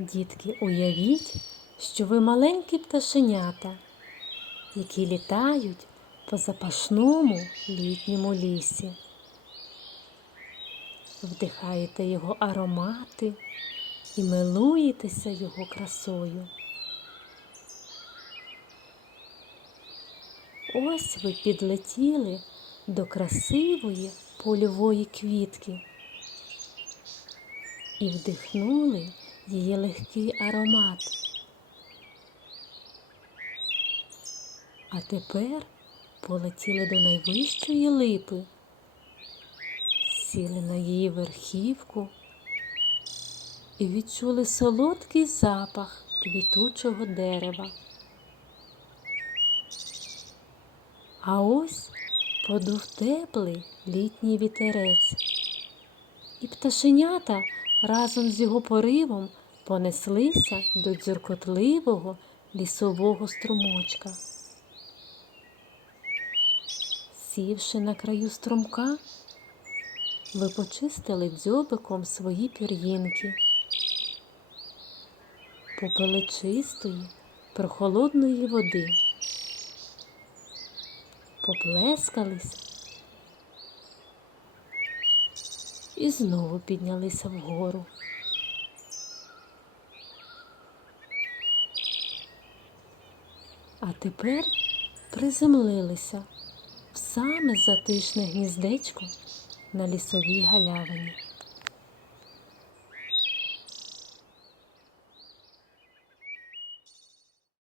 Дітки, уявіть, що ви маленькі пташенята, які літають по запашному літньому лісі. Вдихаєте його аромати і милуєтеся його красою. Ось ви підлетіли до красивої польової квітки і вдихнули її легкий аромат. А тепер полетіли до найвищої липи, сіли на її верхівку і відчули солодкий запах квітучого дерева. А ось подув теплий літній вітерець, і пташенята разом з його поривом понеслися до дзюркотливого лісового струмочка. Сівши на краю струмка, ви почистили дзьобиком свої пір'їнки, попили чистої, прохолодної води, поплескались і знову піднялися вгору. А тепер приземлилися в саме затишне гніздечко на лісовій галявині.